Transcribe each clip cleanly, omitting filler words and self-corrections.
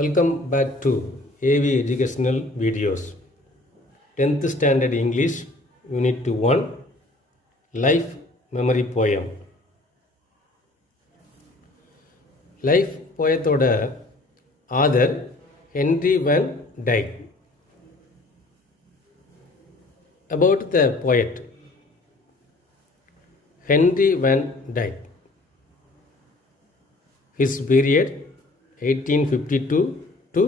Welcome back to AV Educational Videos. 10th Standard English, Unit 1, Life Memory Poem. Life போயத்தோட author Henry Van Dyke. About the poet Henry van Dyke. His period 1852 to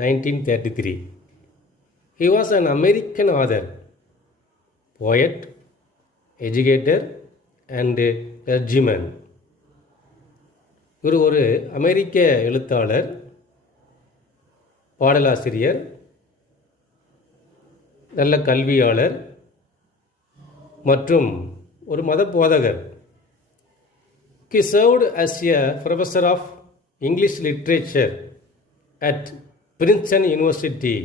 1933. He was an American author, poet, educator and clergyman. இவர் ஒரு அமெரிக்க எழுத்தாளர், பாடலாசிரியர், நல்ல கல்வியாளர் மற்றும் ஒரு மத போதகர். He served as a professor of English literature at Princeton University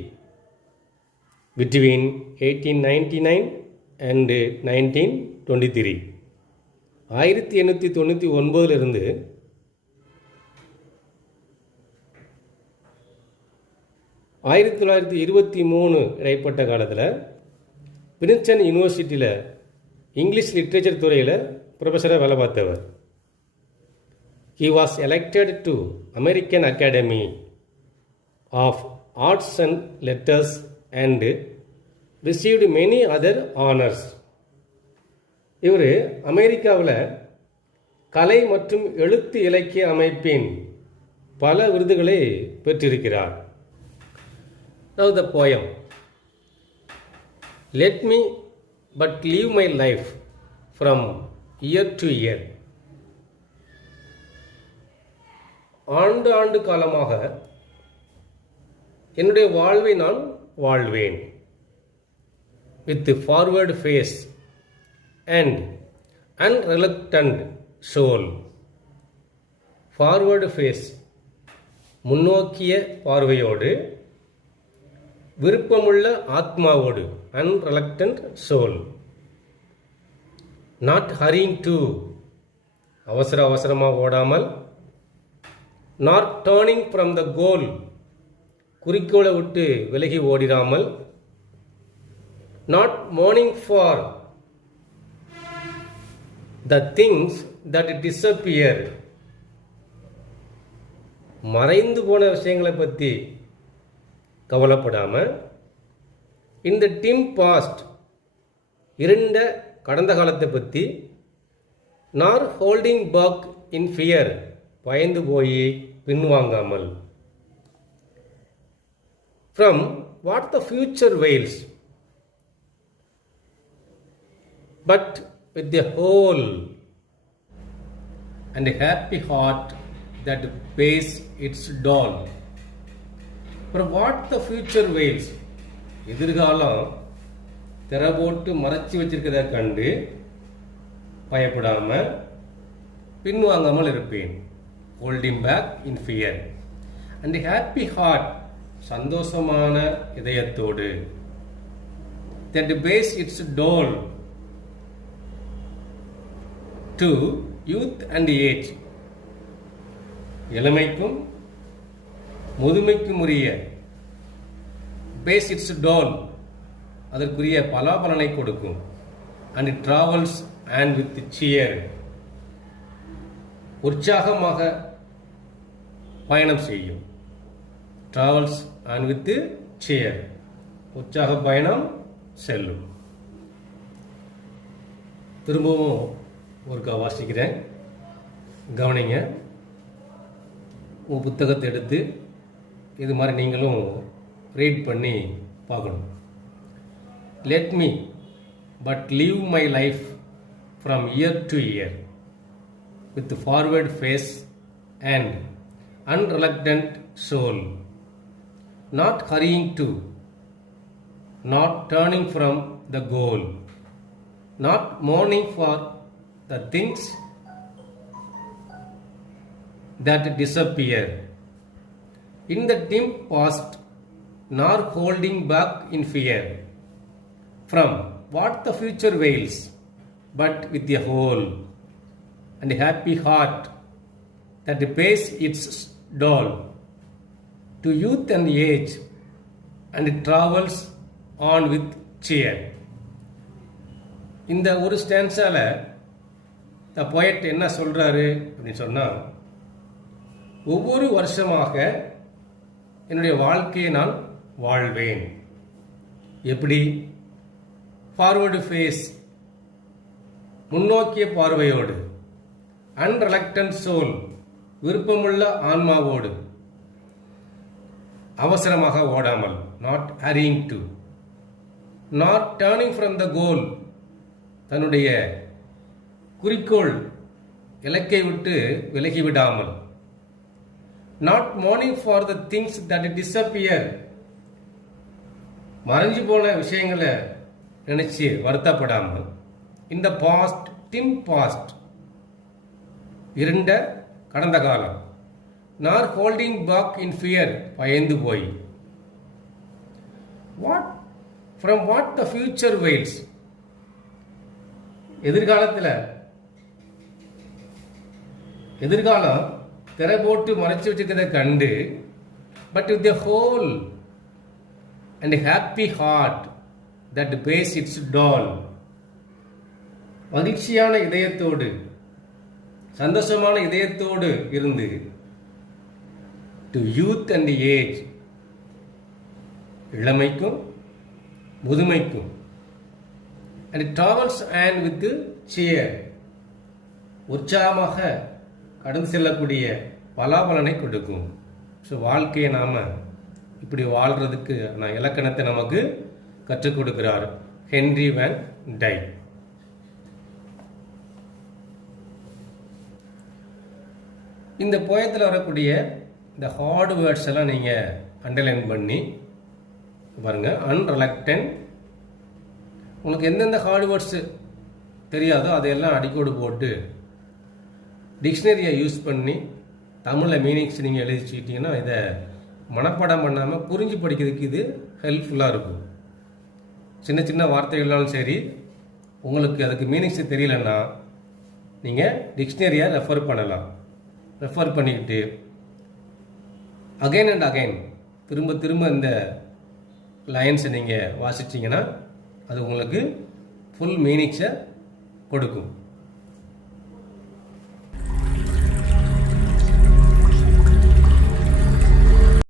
between 1899 and 1923. 1899 1923 இடைப்பட்ட காலத்தில் பிரின்ஸ்டன் யூனிவர்சிட்டியில் இங்கிலீஷ் லிட்ரேச்சர் துறையில் ப்ரொஃபஸராக வேலை பார்த்தவர். He was elected to American Academy of Arts and Letters and received many other honors. இவர் அமெரிக்காவில் கலை மற்றும் எழுத்து இலக்கிய அமைப்பின் பல விருதுகளை பெற்றிருக்கிறார். Now the poem. Let me but live my life from year to year. ஆண்டு ஆண்டு காலமாக என்னுடைய வாழ்வை நான் வாழ்வேன். With forward face and unreluctant soul. Forward face முன்னோக்கிய பார்வையோடு, விருப்பமுள்ள ஆத்மாவோடு, unreluctant soul. Not hurrying to அவசரமாக ஓடாமல், not turning from the goal குறிக்கோளை விட்டு விலகி ஓடிடாமல், not mourning for the things that disappear மறைந்து போன விஷயங்களை பற்றி கவலைப்படாமல், in the dim past இருண்ட கடந்த காலத்தை பற்றி, nor holding back in fear பயந்து போய் பின்வாங்காமல், from what the future wails but with the whole and a happy heart that pays its dawn. From what the future wails எதிர்காலம் திரை போட்டு மறைச்சி வச்சிருக்கிறத கண்டு பயப்படாமல் பின்வாங்காமல் இருப்பேன். Holding back in fear and a happy heart சந்தோஷமான இதயத்தோடு, that bears its dole to youth and age இளமைக்கும் முதுமைக்கும் உரிய, bears its dole அதற்குரிய பலாபலனை கொடுக்கும், and it travels and with cheer உற்சாகமாக பயணம் செய்யும். travels and with cheer உற்சாக பயணம் செல்லும். திரும்பவும் ஒருக்கா வாசிக்கிறேன், கவனிங்க. உங்கள் புத்தகத்தை எடுத்து இது மாதிரி நீங்களும் ரீட் பண்ணி பார்க்கணும். Let me but live my life from year to year with forward face and unreluctant soul, not hurrying to, not turning from the goal, not mourning for the things that disappear in the dim past, nor holding back in fear from what the future wails, but with a whole and a happy heart that pays its dole to youth and age and travels on with cheer. இந்த ஒரு ஸ்டான்ஸால த poet என்ன சொல்றாரு அப்படின்னு சொன்னா, ஒவ்வொரு வருஷமாக என்னுடைய வாழ்க்கையை நான் வாழ்வேன். எப்படி? ஃபார்வர்டு ஃபேஸ், முன்னோக்கிய பார்வையோடு. அன்ரிலக்டன்ட் சோல், விருப்பமுள்ள ஆன்மாவோடு. அவசரமாக ஓடாமல், not hurrying to. Not turning from the goal, தன்னுடைய குறிக்கோள் இலக்கை விட்டு விலகிவிடாமல். Not mourning for the things that disappear, மறைஞ்சு போன விஷயங்களை நினைச்சு வருத்தப்படாமல். இந்த பாஸ்ட், டிம் பாஸ்ட், இருண்ட கடந்த காலம். நார் ஹோல்டிங் பேக் இன் ஃபியர், பயந்து போய். What from what the future veils, எதிர்காலம் திரை போட்டு மறைச்சு வச்சுக்கிறத கண்டு, but with the whole and happy heart that pays its toll, மகிழ்ச்சியான இதயத்தோடு, சந்தோஷமான இதயத்தோடு இருந்து, டு யூத் அண்ட் ஏஜ், இளமைக்கும் முதுமைக்கும், and travels and with cheer, உற்சாகமாக கடந்து செல்லக்கூடிய பலாபலனை கொடுக்கும். ஸோ வாழ்க்கையை நாம் இப்படி வாழ்கிறதுக்கு நான் இலக்கணத்தை நமக்கு கற்றுக் கொடுக்கிறார் ஹென்றி வேன் டைக். இந்த போயத்தில் வரக்கூடிய இந்த ஹார்டு வேர்ட்ஸ் எல்லாம் நீங்கள் அண்டர்லைன் பண்ணி பாருங்கள். அன்ரிலக்டன்ட், உங்களுக்கு எந்தெந்த ஹார்டு வேர்ட்ஸு தெரியாதோ அதையெல்லாம் அடிக்கோடு போட்டு டிக்ஷனரியை யூஸ் பண்ணி தமிழில் மீனிங்ஸ் நீங்கள் எழுதிச்சிக்கிட்டீங்கன்னா இதை மனப்பாடம் பண்ணாமல் புரிஞ்சு படிக்கிறதுக்கு இது ஹெல்ப்ஃபுல்லாக இருக்கும். சின்ன சின்ன வார்த்தைகள்னாலும் சரி, உங்களுக்கு அதுக்கு மீனிங்ஸ் தெரியலன்னா நீங்கள் டிக்ஷனரியை ரெஃபர் பண்ணலாம். ரெஃபர் பண்ணிக்கிட்டு அகைன் அண்ட் அகைன் திரும்ப திரும்ப இந்த லைன்ஸை நீங்கள் வாசிச்சிங்கன்னா அது உங்களுக்கு ஃபுல் மீனிங்ஸை கொடுக்கும்.